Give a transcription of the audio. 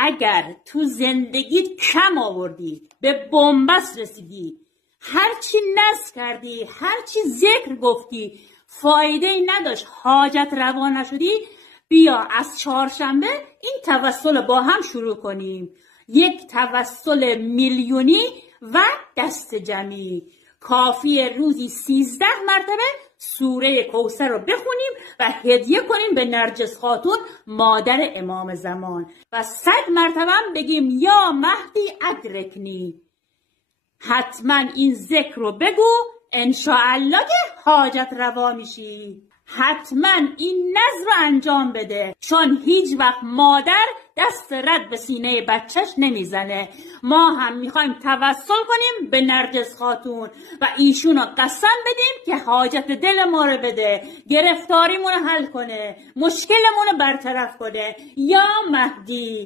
اگر تو زندگیت کم آوردی، به بنبست رسیدی، هرچی نذر کردی، هرچی ذکر گفتی، فایده ای نداشت، حاجت روا نشدی، بیا از چهارشنبه این توسل با هم شروع کنیم. یک توسل میلیونی و دست جمعی. کافی روزی 13 مرتبه سوره کوثر رو بخونیم و هدیه کنیم به نرجس خاتون مادر امام زمان و 100 مرتبه بگیم یا مهدی ادرکنی. حتما این ذکر رو بگو، انشاءالله که حاجت روا میشی. حتما این نذر رو انجام بده، چون هیچ وقت مادر دست رد به سینه بچهش نمیزنه. ما هم میخوایم توسل کنیم به نرجس خاتون و ایشون رو قسم بدیم که حاجت دل ما رو بده، گرفتاریمون رو حل کنه، مشکلمون رو برطرف کنه. یا مهدی.